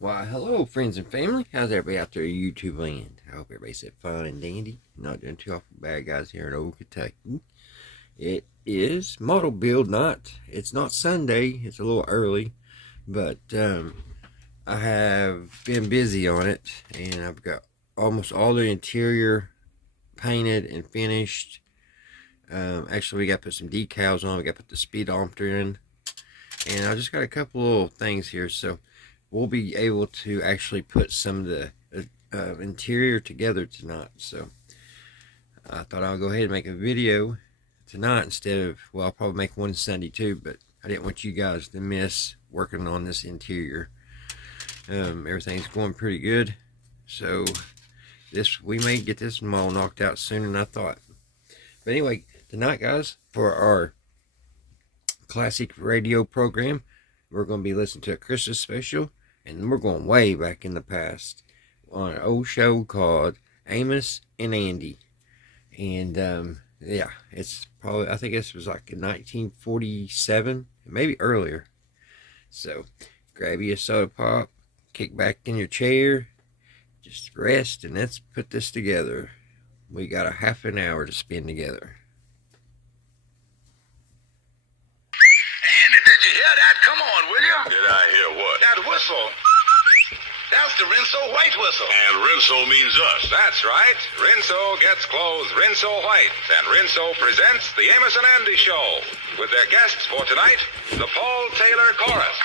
Why, hello, friends and family. How's everybody out there in YouTube land? I hope everybody's had fun and dandy. Not doing too awful bad, guys, here in old Kentucky. It is model build night. It's not Sunday. It's a little early, but I have been busy on it, and I've got almost all the interior painted and finished. Actually, we got to put some decals on. We got to put the speedometer in, and I just got a couple little things here, so we'll be able to actually put some of the interior together tonight. So I thought I'll go ahead and make a video tonight instead of, well, I'll probably make one Sunday too, but I didn't want you guys to miss working on this interior. Everything's going pretty good, so we may get this one all knocked out sooner than I thought. But anyway, tonight, guys, for our classic radio program, we're going to be listening to a Christmas special, and we're going way back in the past on an old show called Amos and Andy. And yeah, it's probably, I think this was like in 1947, maybe earlier. So grab you a soda pop, kick back in your chair, just rest, and let's put this together. We got a half an hour to spend together. Did you hear that? Come on, will you? Did I hear what? That whistle. That's the Rinso White whistle. And Rinso means us. That's right. Rinso gets clothes Rinso White. And Rinso presents the Amos and Andy Show with their guests for tonight, the Paul Taylor Chorus.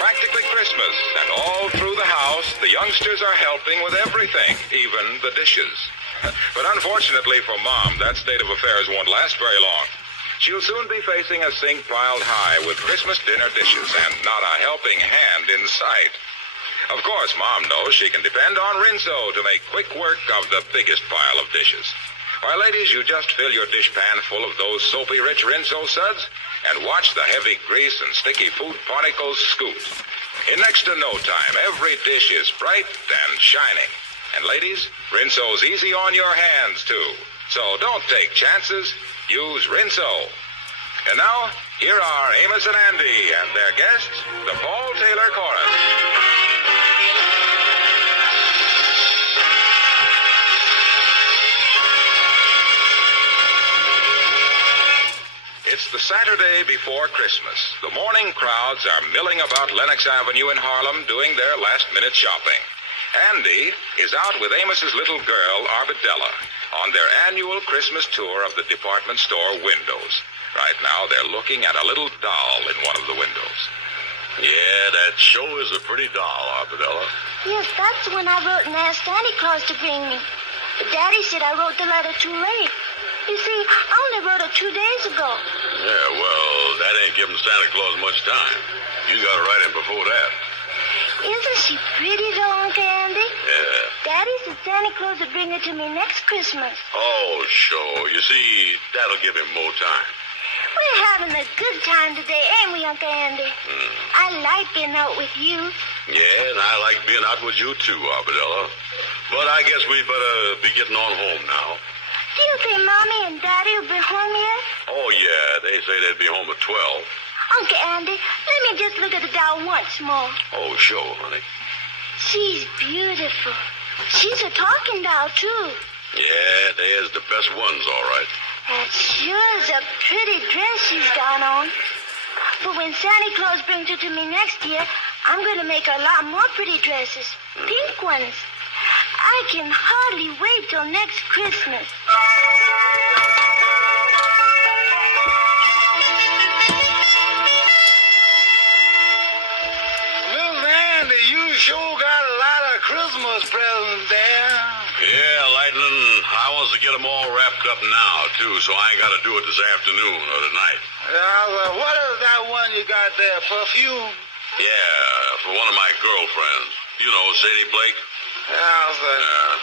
Practically Christmas, and all through the house, the youngsters are helping with everything, even the dishes. But unfortunately for Mom, that state of affairs won't last very long. She'll soon be facing a sink piled high with Christmas dinner dishes and not a helping hand in sight. Of course, Mom knows she can depend on Rinso to make quick work of the biggest pile of dishes. Why, ladies, you just fill your dishpan full of those soapy-rich Rinso suds and watch the heavy grease and sticky food particles scoot. In next to no time, every dish is bright and shining. And ladies, Rinso's easy on your hands, too. So don't take chances. Use Rinso. And now, here are Amos and Andy and their guests, the Paul Taylor Chorus. It's the Saturday before Christmas. The morning crowds are milling about Lenox Avenue in Harlem doing their last-minute shopping. Andy is out with Amos's little girl, Arbadella, on their annual Christmas tour of the department store windows. Right now, they're looking at a little doll in one of the windows. Yeah, that sure is a pretty doll, Arbadella. Yes, that's the one I wrote and asked Santa Claus to bring me. But Daddy said I wrote the letter too late. You see, I only wrote it 2 days ago. Yeah, well, that ain't giving Santa Claus much time. You gotta write him before that. Isn't she pretty, though, Uncle Andy? Yeah. Daddy said Santa Claus would bring her to me next Christmas. Oh, sure. You see, that'll give him more time. We're having a good time today, ain't we, Uncle Andy? I like being out with you. Yeah, and I like being out with you, too, Arbadella. But I guess we better be getting on home now. Do you think Mommy and Daddy will be home yet? Oh, yeah, they say they'd be home at 12. Uncle Andy, let me just look at the doll once more. Oh, sure, honey. She's beautiful. She's a talking doll, too. Yeah, there's the best ones, all right. That sure is a pretty dress she's got on. But when Santa Claus brings her to me next year, I'm going to make her a lot more pretty dresses. Pink ones. I can hardly wait till next Christmas. Miss Andy, you sure got a lot of Christmas presents there. Yeah, Lightning, I wants to get them all wrapped up now, too, so I ain't got to do it this afternoon or tonight. Well, what is that one you got there, perfume? Yeah, for one of my girlfriends. You know, Sadie Blake.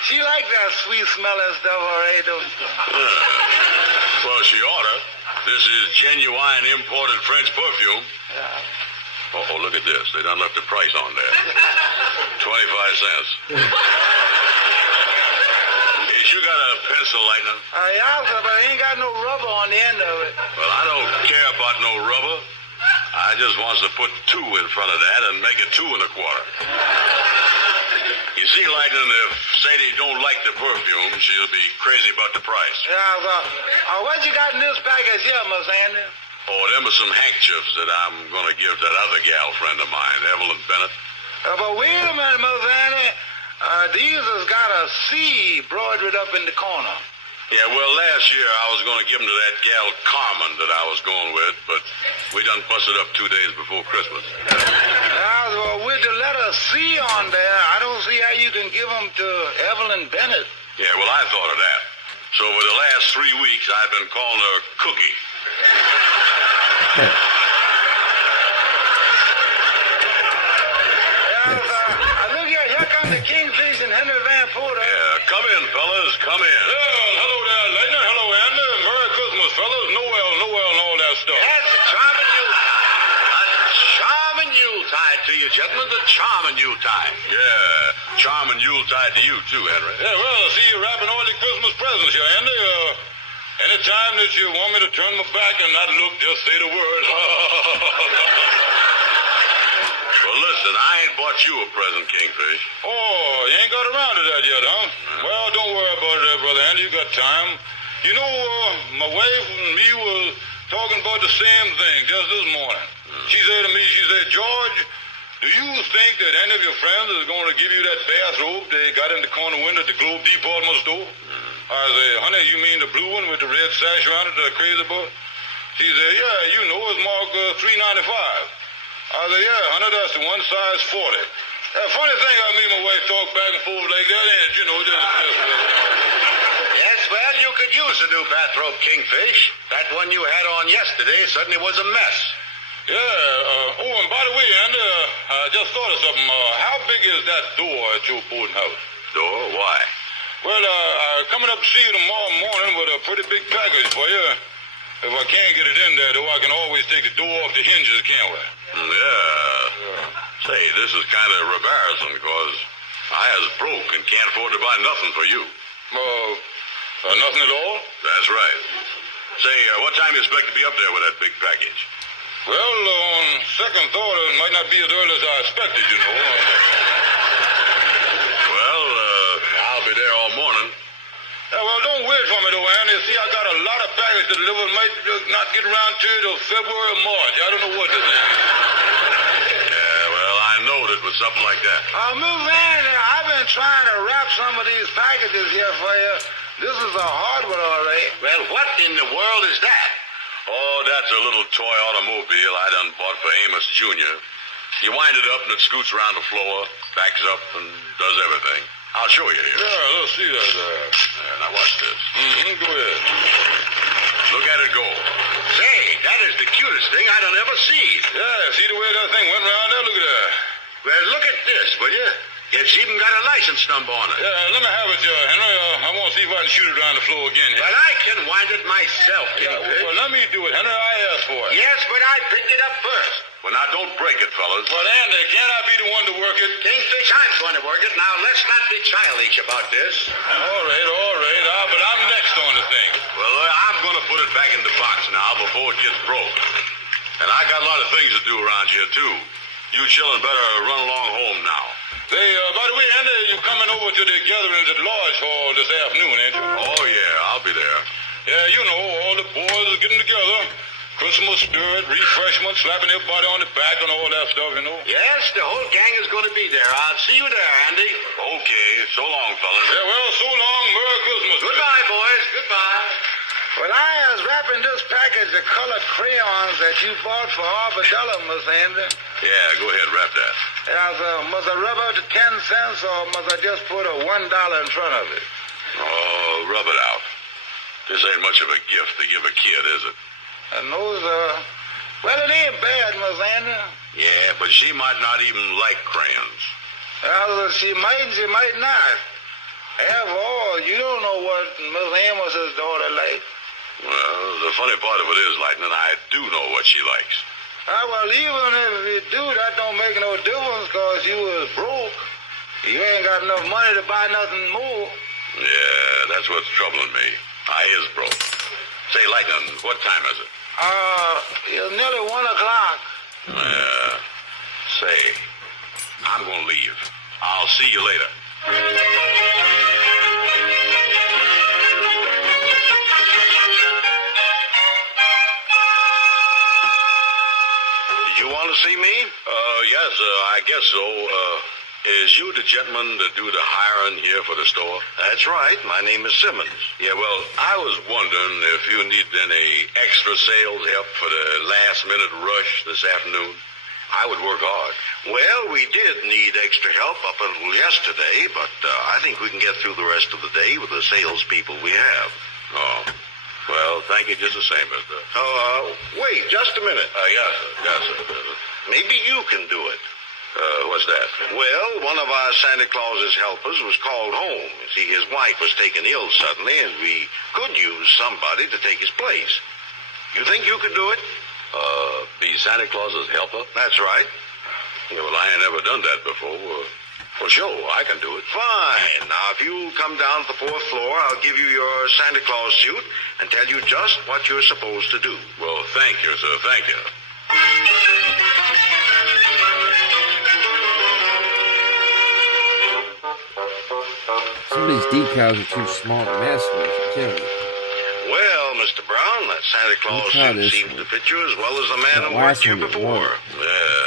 She like that sweet-smelling stuff already, don't she? Well, she oughta. This is genuine imported French perfume. Yeah. Uh-oh, look at this. They done left the price on there. 25 cents. Is you got a pencil, Lightning? Yeah, sir, but I ain't got no rubber on the end of it. Well, I don't care about no rubber. I just wants to put 2 in front of that and make it 2 1/4. You see, Lightning, if Sadie don't like the perfume, she'll be crazy about the price. Yeah, sir. What you got in this package here, Miss Andy? Oh, them are some handkerchiefs that I'm going to give that other gal friend of mine, Evelyn Bennett. But wait a minute, Miss Andy. These has got a C broidered up in the corner. Yeah, well, last year I was going to give them to that gal Carmen that I was going with, but we done busted up 2 days before Christmas. Well, with the letter C on there, I don't see how you can give them to Evelyn Bennett. Yeah, well, I thought of that. So for the last 3 weeks, I've been calling her Cookie. Look here come the Kingfish and Henry Van Porter. Yeah, come in, fellas, come in. Hello there, Lightning. Hello, Andy. Merry Christmas, fellas. Noel, and all that stuff. That's a charming Yuletide to you, gentlemen. The charming Yuletide. Yeah, charming Yuletide to you, too, Henry. Yeah, well, I see you wrapping all your Christmas presents here, Andy. Anytime that you want me to turn my back and not look, just say the word. Well, listen, I ain't bought you a present, Kingfish. Oh, you ain't got around to that yet, huh? Well, don't worry about it, Brother Andy. You got time. You know, my wife and me was talking about the same thing just this morning. She said to me, George, do you think that any of your friends is going to give you that bathrobe they got in the corner window at the Globe Department store? I said, honey, you mean the blue one with the red sash around it that crazy about? She said, yeah, you know, it's marked $3.95. I said, yeah, honey, that's the one size 40. Funny thing, I mean, my wife talk back and forth like that, and you know, Yes, well, you could use a new bathrobe, Kingfish. That one you had on yesterday certainly was a mess. Yeah, oh, and by the way, Andy, I just thought of something. How big is that door at your boarding house? Door? Why? Well, I'm coming up to see you tomorrow morning with a pretty big package for you. If I can't get it in there, though, I can always take the door off the hinges, can't we? Yeah. Say, this is kind of embarrassing because I is broke and can't afford to buy nothing for you. Nothing at all? That's right. Say, what time you expect to be up there with that big package? Well, on second thought, it might not be as early as I expected, you know. Well, I'll be there all morning. Yeah, well, don't wait for me, though, Andy. See, I got a lot of packages to deliver. Might not get around to it till February or March. I don't know what to think. Yeah, well, I know it was something like that. Miss Andy, I've been trying to wrap some of these packages here for you. This is a hard one, all right. Well, what in the world is that? Oh, that's a little toy automobile I done bought for Amos Jr. You wind it up and it scoots around the floor, backs up and does everything. I'll show you here. Yeah, let's see that. Now watch this. Go ahead. Look at it go. Say, that is the cutest thing I done ever seen. Yeah, see the way that thing went around there? Look at that. Well, look at this, will you? It's even got a license number on it. Yeah, let me have it, Henry. I want to see if I can shoot it around the floor again. Well, I can wind it myself, Kingfish. Well, let me do it, Henry. I asked for it. Yes, but I picked it up first. Well, now, don't break it, fellas. Well, Andy, can't I be the one to work it? Kingfish, I'm going to work it. Now, let's not be childish about this. All right. But I'm next on the thing. Well, I'm going to put it back in the box now before it gets broke. And I got a lot of things to do around here, too. You children better run along home now. Hey, by the way, Andy, you coming over to the gatherings at Lodge Hall this afternoon, ain't you? Oh, yeah, I'll be there. Yeah, you know, all the boys are getting together. Christmas spirit, refreshment, slapping everybody on the back and all that stuff, you know. Yes, the whole gang is going to be there. I'll see you there, Andy. Okay, so long, fellas. Yeah, well, so long. Merry Christmas. Goodbye, boys. Goodbye. Well, I was wrapping this package of colored crayons that you bought for $1, Miss Andy. Yeah, go ahead, wrap that. Must I rub out the 10 cents or must I just put a $1 in front of it? Oh, rub it out. This ain't much of a gift to give a kid, is it? And those, well, it ain't bad, Miss Andy. Yeah, but she might not even like crayons. Well, she might not. After all, you don't know what Miss Amos's daughter likes. Well, the funny part of it is, Lightning, I do know what she likes. Well, even if you do, that don't make no difference because you was broke. You ain't got enough money to buy nothing more. Yeah, that's what's troubling me. I is broke. Say, Lightning, what time is it? It's nearly 1 o'clock. Yeah. Say, I'm gonna leave. I'll see you later. Did you want to see me? Yes, I guess so. Is you the gentleman that do the hiring here for the store? That's right. My name is Simmons. Yeah, well, I was wondering if you need any extra sales help for the last-minute rush this afternoon. I would work hard. Well, we did need extra help up until yesterday, but I think we can get through the rest of the day with the salespeople we have. Oh, well, thank you just the same, mister. Wait, just a minute. Yes, sir. Maybe you can do it. What's that? Well, one of our Santa Claus's helpers was called home. You see, his wife was taken ill suddenly, and we could use somebody to take his place. You think you could do it? Be Santa Claus's helper? That's right. Yeah, well, I ain't never done that before. For sure, I can do it. Fine. Now, if you come down to the 4th floor, I'll give you your Santa Claus suit and tell you just what you're supposed to do. Well, thank you, sir. Thank you. Some of these decals are too small to mess with, I'm telling you. Well, Mr. Brown, that Santa Claus suit seems to fit you as well as the man who worked here before.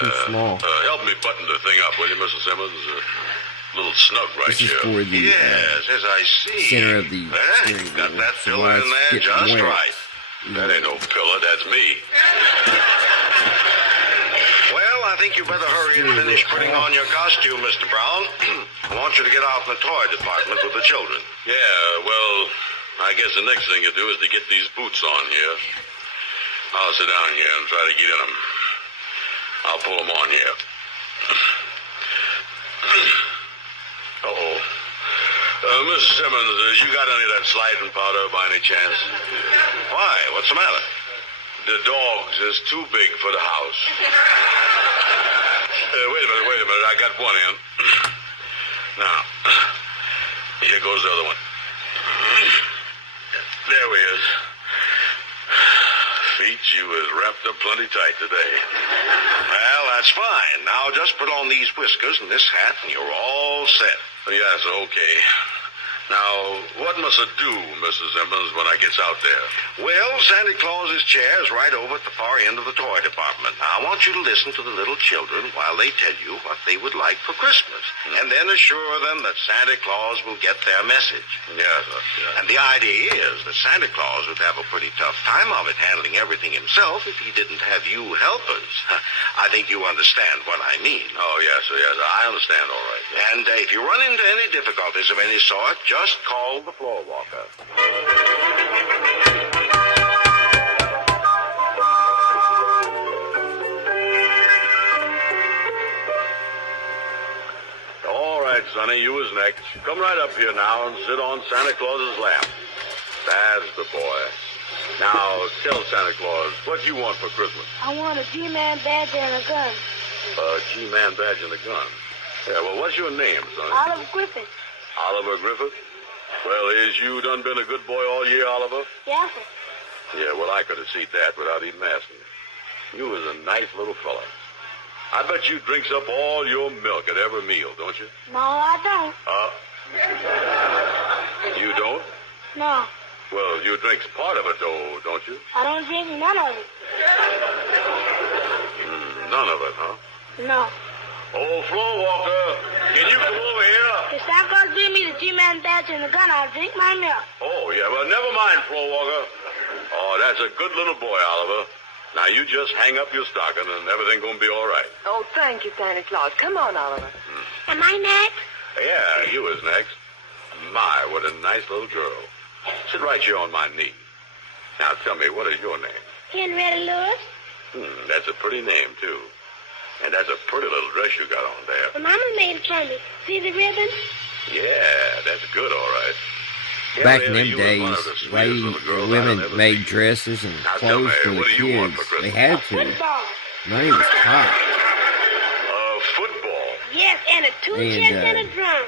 Too small. Help me button the thing up, will you, Mr. Simmons? A little snug right This is here. for the Yes, as I see. center of the steering Got wheel, that so pillar why in it's there getting just wet. right. That ain't no pillar, that's me. Well, I think you better hurry and finish putting on your costume, Mr. Brown. I want you to get out in the toy department with the children. Yeah, well, I guess the next thing you do is to get these boots on here. I'll sit down here and try to get in them. I'll pull them on here. Uh-oh. Mrs. Simmons, you got any of that sliding powder by any chance? Why? What's the matter? The dogs is too big for the house. Wait a minute. I got one in. Now, here goes the other one. There we is. Feet, you was wrapped up plenty tight today. Well, that's fine. Now just put on these whiskers and this hat and you're all set. Yes, okay. Now, what must I do, Mrs. Simmons, when I gets out there? Well, Santa Claus's chair is right over at the far end of the toy department. Now, I want you to listen to the little children while they tell you what they would like for Christmas. And then assure them that Santa Claus will get their message. Yes, sir. Yeah. And the idea is that Santa Claus would have a pretty tough time of it handling everything himself if he didn't have you helpers. I think you understand what I mean. Oh, yes, sir, yes. I understand all right. And if you run into any difficulties of any sort, just call the floor walker. All right, Sonny, you was next. Come right up here now and sit on Santa Claus's lap. That's the boy. Now, tell Santa Claus, what you want for Christmas? I want a G-Man badge and a gun. A G-Man badge and a gun. Yeah, well, what's your name, Sonny? Oliver Griffith. Oliver Griffith? Well, is you done been a good boy all year, Oliver? Yes, sir. Yeah, well, I could have seen that without even asking. You was a nice little fella. I bet you drinks up all your milk at every meal, don't you? No, I don't. You don't? No, Well, you drinks part of it, though, don't you? I don't drink none of it. None of it, huh? No. Oh, floor walker, can you come over here? If Santa Claus give me the G-Man badge and the gun, I'll drink my milk. Oh, yeah, well, never mind, floor walker. Oh, that's a good little boy, Oliver. Now, you just hang up your stocking and everything gonna be all right. Oh, thank you, Santa Claus. Come on, Oliver. Am I next? Yeah, you was next. My, what a nice little girl. Sit right here on my knee. Now, tell me, what is your name? Henrietta Lewis. That's a pretty name, too. And that's a pretty little dress you got on there. Well, Mama made it for me. See the ribbon? Yeah, that's good, all right. Back Yeah, in them you was one days, of the sweetest way little girls I've women ever made seen. dresses and Now, tell clothes me, for the what do you want kids. for Christmas? They had to. Football. My name is Todd. Football. Yes, and a two chest and a drum.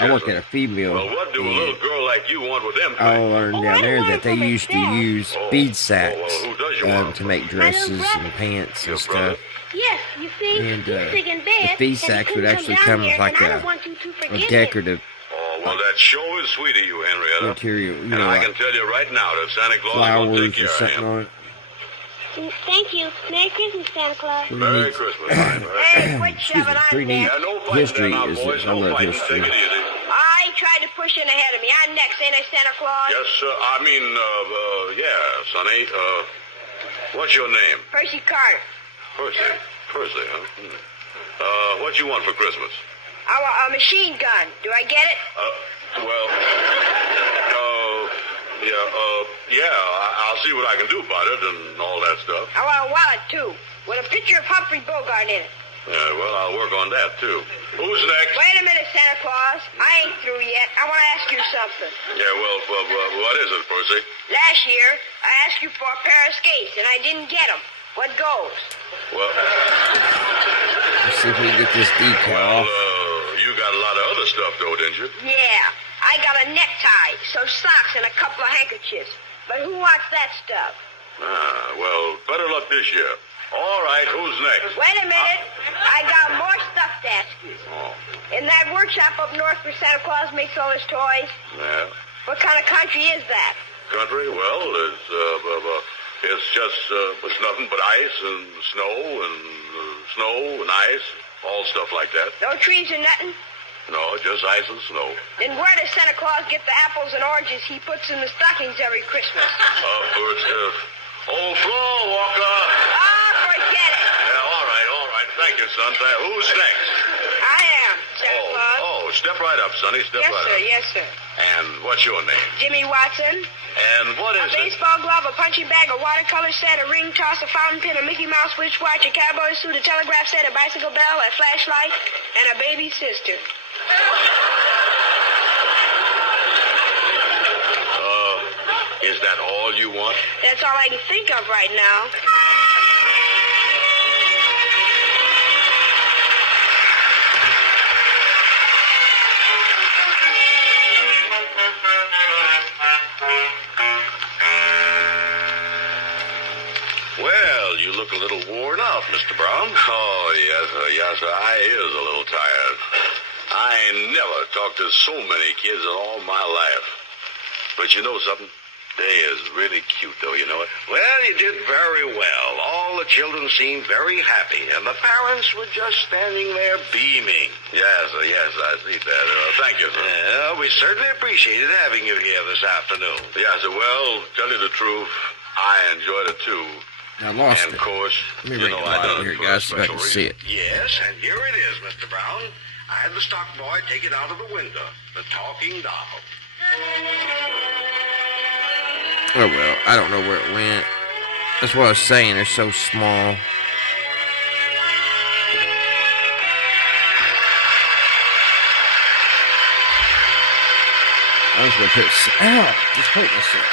I work at a female. Well, what do a little girl like you want with them? I learned down there that they used to use bead sacks who does you want to make dresses and pants and stuff. Yes, you see, And he's sick in bed. the bead sacks would actually come with like a decorative Oh, well, that sure is sweet of you, Henrietta. material, you And know, I like can tell you right now that Santa Claus will flowers take or care of something him. on it. Thank you. Merry Christmas, Santa Claus. Merry Christmas, time. Hey, quit Excuse shoving me, on pretty neat there. No fighting history there now, is boys. I No love fighting. history. Take it easy. I tried to push in ahead of me. I'm next, ain't I, Santa Claus? Yes, I mean, yeah, Sonny. What's your name? Percy Carter. Percy, huh? What you want for Christmas? I want a machine gun. Do I get it? Well, I'll see what I can do about it and all that stuff. I want a wallet, too, with a picture of Humphrey Bogart in it. Yeah, well, I'll work on that, too. Who's next? Wait a minute, Santa Claus. I ain't through yet. I want to ask you something. Yeah, well, what is it, Percy? Last year, I asked you for a pair of skates, and I didn't get them. What goes? Well, Let's see if we can get this decal off. you got a lot of other stuff, though, didn't you? Yeah, I got a necktie, some socks, and a couple of handkerchiefs. But who wants that stuff? Well, better luck this year. All right, who's next? Wait a minute. I got more stuff to ask you. Oh, In that workshop up north where Santa Claus makes all his toys, yeah. what kind of country is that? Country? Well, it's just, it's nothing but ice and snow and ice, all stuff like that. No trees or nothing? No, just ice and snow. Then where does Santa Claus get the apples and oranges he puts in the stockings every Christmas? Old floor walker. Forget it. Yeah, all right. Thank you, son. Who's next? I am, Santa Claus. Oh, step right up, Sonny. Step Yes, right sir. up. Yes, sir. And what's your name? Jimmy Watson. And what A is it? baseball glove, a punching bag, a watercolor set, a ring toss, a fountain pen, a Mickey Mouse wristwatch, a cowboy suit, a telegraph set, a bicycle bell, a flashlight, and a baby sister. Is that all you want? That's all I can think of right now. Well, you look a little worn out, Mr. Brown. Oh, yes, sir. I is a little tired. I ain't never talked to so many kids in all my life. But you know something? They is really cute, though, you know it. Well, you did very well. All the children seemed very happy, and the parents were just standing there beaming. Yes, I see that. Thank you, sir. Yeah, we certainly appreciated having you here this afternoon. Yes, well, tell you the truth, I enjoyed it, too. I lost And, it. of course, Let me bring it I right done over it here, for a guys, so I special can see it. Yes, and here it is, Mr. Brown. I had the stock boy take it out of the window. The talking doll. Oh well, I don't know where it went. That's what I was saying, they're so small. I was gonna put just hurt myself.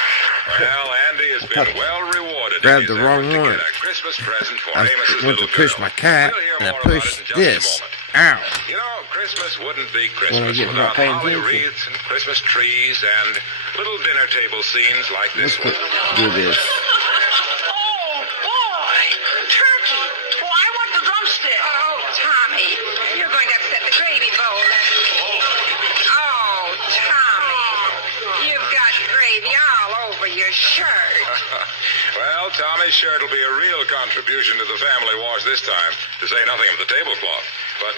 Well, Andy has been well rewarded. Grabbed in his the wrong effort to one. get a Christmas present for I Amos's went to little push girl. my cat, We'll hear and I more about it pushed in just this. a moment. Ow! You know, Christmas wouldn't be Well, I Christmas get without not paying holly attention. wreaths and Christmas trees and little dinner table scenes like Let's this one. do this. Oh, boy! Turkey! Oh, I want the drumstick. Oh, Tommy, you're going to upset the gravy bowl. Oh, Tommy, you've got gravy all over your shirt. Well, Tommy's shirt will be a real contribution to the family wash this time, to say nothing of the tablecloth. But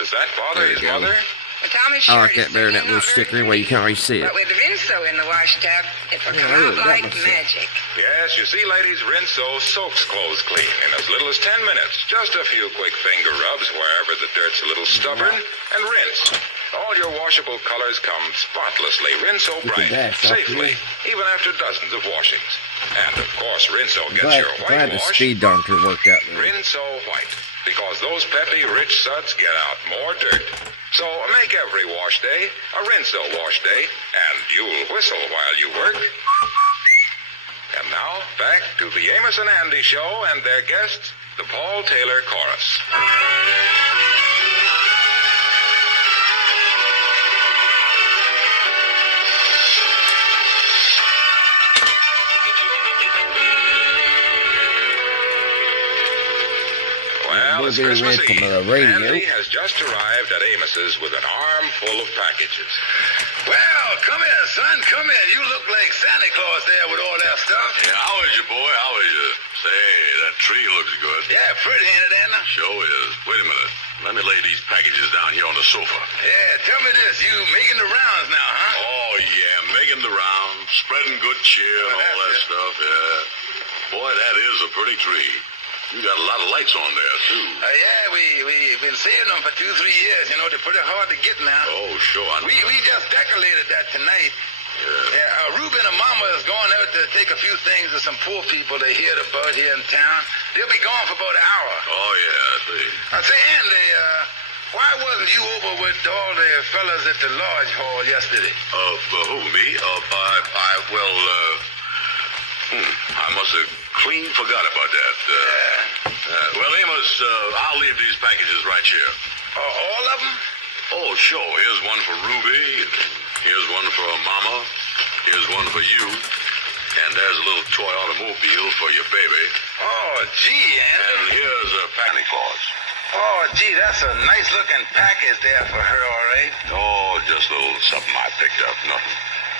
does that bother There you his go. mother? Well, Tommy's I shirt like that better than that little sticker anyway, you can't always see it. But with Rinso in the wash tub, it will Yeah, come I really out got like myself. magic. Yes, you see, ladies, Rinso soaks clothes clean in as little as 10 minutes. Just a few quick finger rubs wherever the dirt's a little stubborn, and rinse. All your washable colors come spotlessly Rinso You can bright, dash off safely, here. even after dozens of washings. And, of course, Rinso gets Glad, your glad the whitewash speed doctor worked out there. Rinso white, because those peppy, rich suds get out more dirt. So make every wash day a Rinso wash day, and you'll whistle while you work. And now, back to the Amos and Andy Show and their guests, the Paul Taylor Chorus. Well, it's Christmas Eve. Andy has just arrived at Amos's with an arm full of packages. Well, come here, son. Come in. You look like Santa Claus there with all that stuff. Yeah, how is you, boy? How is you? Say, that tree looks good. Yeah, pretty, ain't it, Anna? Sure is. Wait a minute. Let me lay these packages down here on the sofa. Yeah, tell me this. You making the rounds now, huh? Oh, yeah, making the round, spreading good cheer and all that stuff, yeah. Boy, that is a pretty tree. You got a lot of lights on there, too. Yeah, we've been saving them for 2-3 years. You know, they're pretty hard to get now. Oh, sure. We just decorated that tonight. Yeah, Ruben and Mama is going out to take a few things to some poor people they hear about here in town. They'll be gone for about an hour. Oh, yeah, I see. I say, Andy, why wasn't you over with all the fellas at the lodge hall yesterday? Who, me? I must have clean forgot about that. Well, Amos, I'll leave these packages right here. All of them? Oh, sure. Here's one for Ruby. Here's one for Mama. Here's one for you. And there's a little toy automobile for your baby. Oh, gee, Andy. And here's a Santa Claus. Oh, gee, that's a nice-looking package there for her, all right. Oh, just a little something I picked up. Nothing.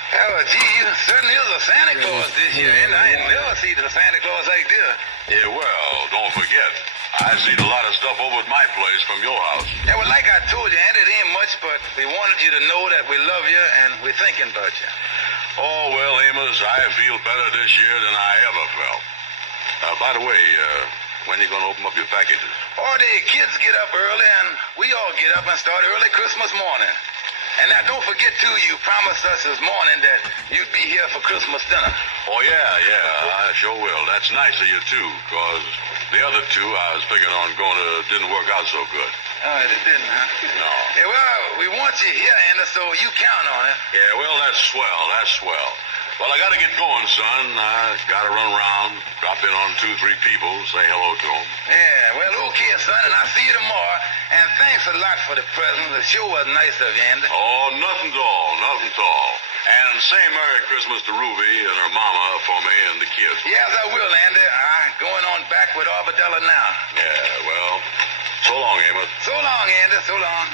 Oh, gee, you certainly is a Santa Claus this year, and I ain't never seen a Santa Claus like this. Yeah, well, don't forget, I seen a lot of stuff over at my place from your house. Yeah, well, like I told you, Andy, it ain't much, but we wanted you to know that we love you and we're thinking about you. Oh, well, Amos, I feel better this year than I ever felt. By the way, when are you going to open up your packages? Oh, the kids get up early, and we all get up and start early Christmas morning. And now, don't forget, too, you promised us this morning that you'd be here for Christmas dinner. Oh, yeah, I sure will. That's nice of you, too, because the other two I was figuring on going to didn't work out so good. Oh, it didn't, huh? No. Yeah, well, we want you here, Andy, so you count on it. Yeah, well, that's swell. Well, I got to get going, son. I got to run around, drop in on 2-3 people, say hello to them. Yeah, well, okay, son, and I'll see you tomorrow. And thanks a lot for the present. The show was nice of you, Andy. Oh, nothing at all. And say Merry Christmas to Ruby and her mama for me and the kids. Yes, I will, Andy. I'm going on back with Arbadella now. Yeah, well, so long, Amos. So long, Andy, so long.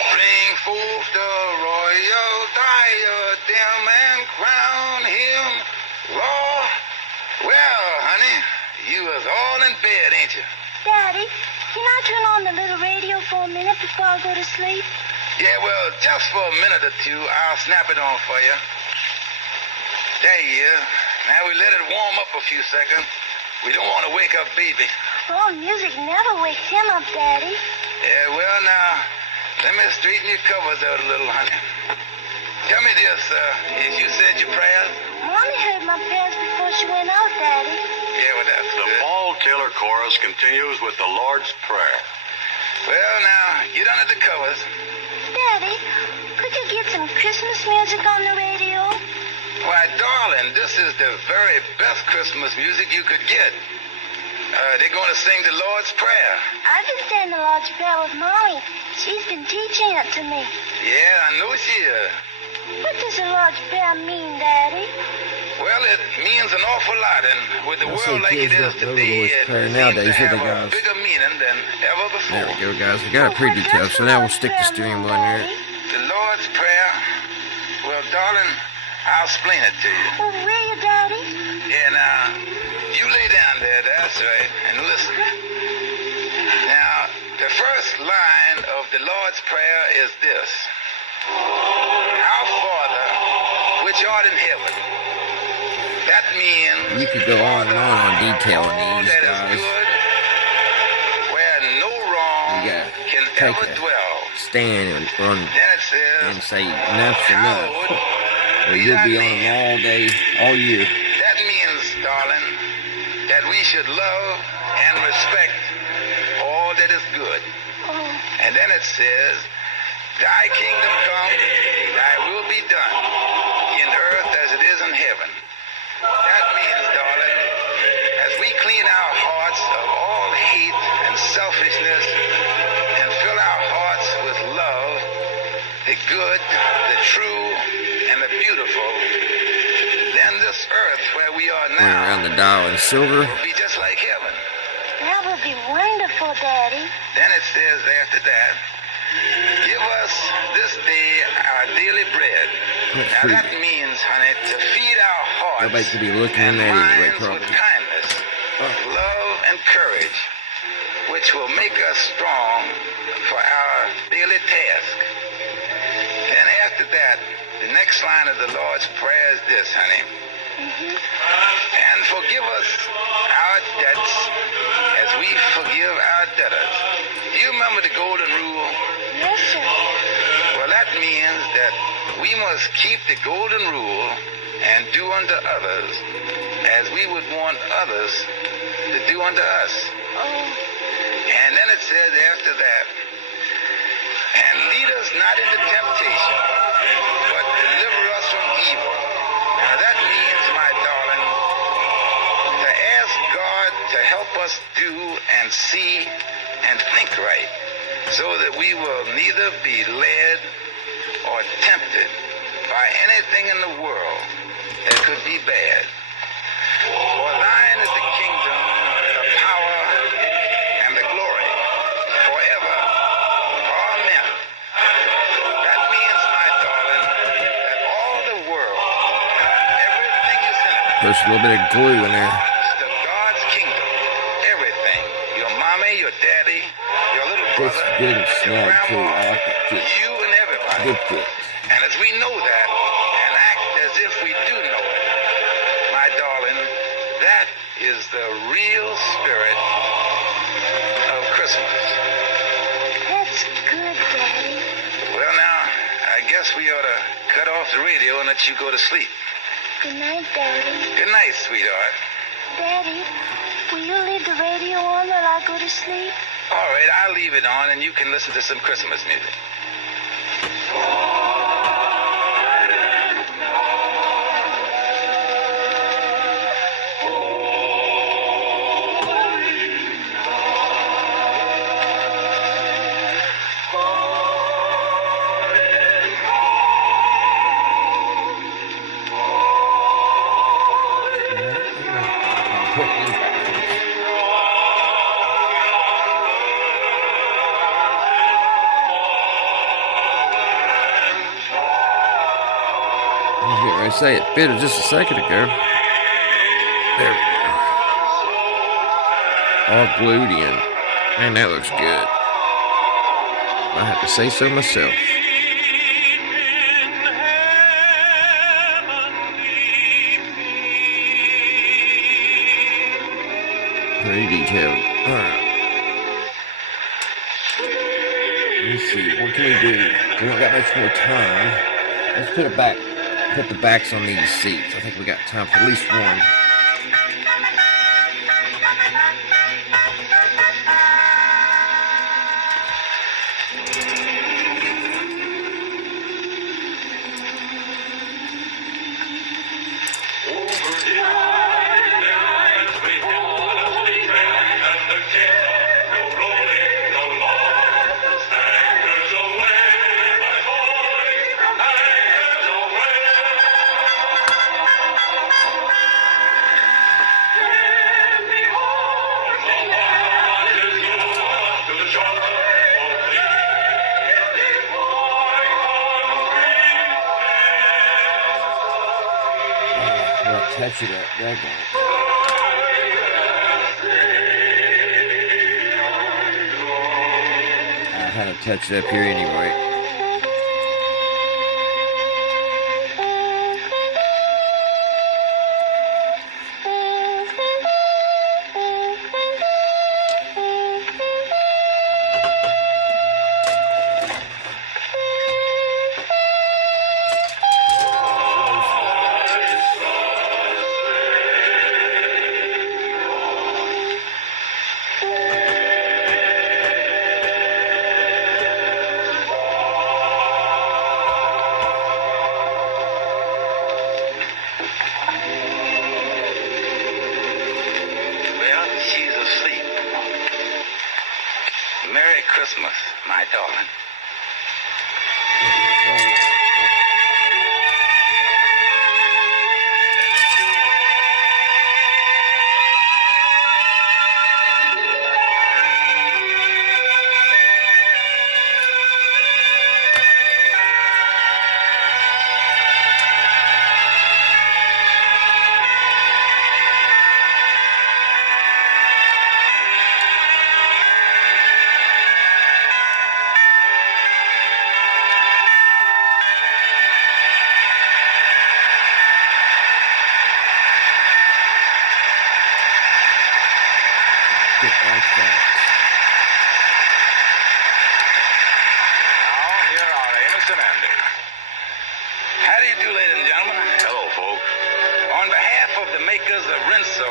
Bring forth the royal diadem and crown him Lord. Well, honey, you was all in bed, ain't you? Daddy, can I turn on the little radio for a minute before I go to sleep? Yeah, well, just for a minute or two, I'll snap it on for you. There you is. Now we let it warm up a few seconds. We don't want to wake up baby. Oh, music never wakes him up, Daddy. Yeah, well, now, let me straighten your covers out a little, honey. Tell me this, you said your prayers? Mommy heard my prayers before she went out, Daddy. Yeah, well, that's The good. Paul Taylor Chorus continues with the Lord's Prayer. Well, now, get under the covers. Daddy, could you get some Christmas music on the radio? Why, darling, this is the very best Christmas music you could get. They're going to sing the Lord's Prayer. I've been saying the Lord's Prayer with Mommy. She's been teaching it to me. Yeah, I know she is. What does the Lord's Prayer mean, Daddy? Well, it means an awful lot, and with the I world see like it kids is don't know the today, Lord's it Prayer seems nowadays, to do they, have a guys? bigger meaning than ever before. There we go, guys. We got it pretty detailed, so now we'll stick the steering wheel in there. The Lord's Prayer? Well, darling, I'll explain it to you. Oh, will you, Daddy? Yeah, now, you lay down there, that's right, and listen. Now, the first line of the Lord's Prayer is this. Our Father, which art in heaven. That means You could go on and on detailing all these, that is guys. good, where no wrong You gotta can take ever a dwell. stand and run Then it says, and say enough's enough, hallowed or be you'll thy be on name. them all day, all year. That means, darling, that we should love and respect all that is good. Oh, And then it says, thy kingdom come, thy will be done, in earth as it is in heaven. That means, darling, as we clean our hearts of all hate and selfishness and fill our hearts with love, the good, the true, and the beautiful, then this earth where we are Went now around the dial in silver. will be just like heaven. That would be wonderful, Daddy. Then it says after that, give us this day our daily bread. That's Now pretty that good. means, honey, to feed our hearts Nobody could be looking and in that anyway, minds with probably. kindness, love, and courage, which will make us strong for our daily task. Then after that, the next line of the Lord's Prayer is this, honey. And forgive us our debts as we forgive our debtors. Do you remember the golden rule? Yes, sir. Well, that means that we must keep the golden rule and do unto others as we would want others to do unto us. Oh, And then it says after that, and lead us not into temptation, but deliver us from evil. Now that means, my darling, to ask God to help us do and see and think right, so that we will neither be led or tempted by anything in the world that could be bad. For thine is the kingdom, the power, and the glory, forever. Amen. That means, my darling, that all the world, everything is in it, There's a little bit of glue in there. belongs to God's kingdom. Everything. Your mommy, your daddy, your little This brother, is good and your snug too. grandma, I like that too. you and everybody. Good fit. And as we know that and act as if we do know it, my darling, that is the real spirit of Christmas. that's good, Daddy. Well, now, I guess we ought to cut off the radio and let you go to sleep. Good night, Daddy. Good night, sweetheart. Daddy, will you leave the radio on while I go to sleep? All right, I'll leave it on and you can listen to some Christmas music. I was getting ready to say it fitted just a second ago. There we go. All glued in. Man, that looks good. I have to say so myself. Very detailed. Alright. Let's see, what can we do? We don't got much more time. Let's put the backs on these seats. I think we got time for at least one. Touch it up. There you go. I had to touch it up here anyway. Christmas, my darling. Now, here are Amos and Andy. How do you do, ladies and gentlemen? Hello, folks. On behalf of the makers of Rinso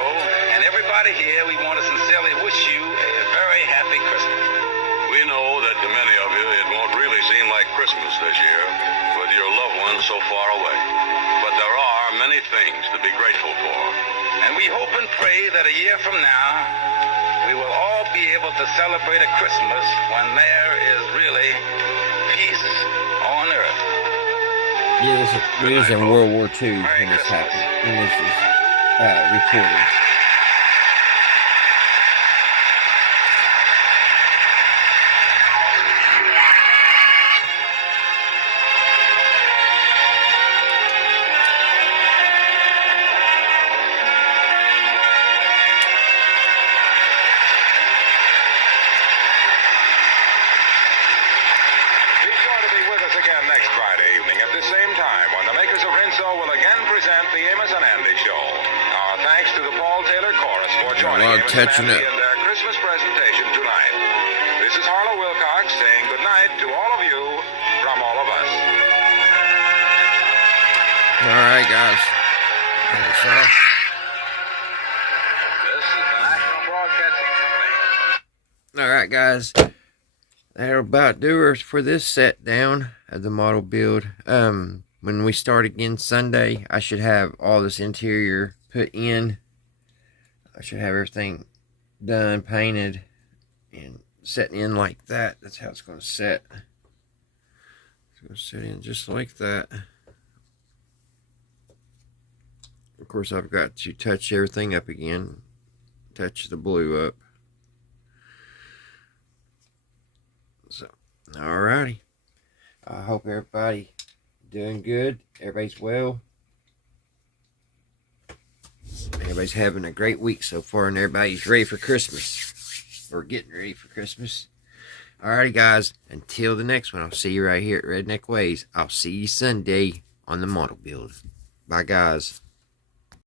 and everybody here, we want to sincerely wish you a very happy Christmas. We know that to many of you it won't really seem like Christmas this year with your loved ones so far away. But there are many things to be grateful for. And we hope and pray that a year from now, we will all be able to celebrate a Christmas when there is really peace on earth. Yeah, it was in World War II when this happened. When this was recorded. Be sure to be with us again next Friday evening at the same time when the makers of Rinso will again present the Amos and Andy Show. Our thanks to the Paul Taylor Chorus for joining lot of Amos and catching Andy up. in their Christmas presentation tonight. This is Harlow Wilcox saying good night to all of you from all of us. Alright, guys. That's all. This is the National Broadcasting Company. Alright, guys. That'll about do it for this set down of the model build. When we start again Sunday, I should have all this interior put in. I should have everything done, painted, and setting in like that. That's how it's going to set. It's going to set in just like that. Of course, I've got to touch everything up again. Touch the blue up. So, alrighty. I hope everybody doing good. Everybody's well. Everybody's having a great week so far, and everybody's ready for Christmas. Or getting ready for Christmas. Alrighty, guys. Until the next one, I'll see you right here at Redneck Ways. I'll see you Sunday on the model build. Bye, guys.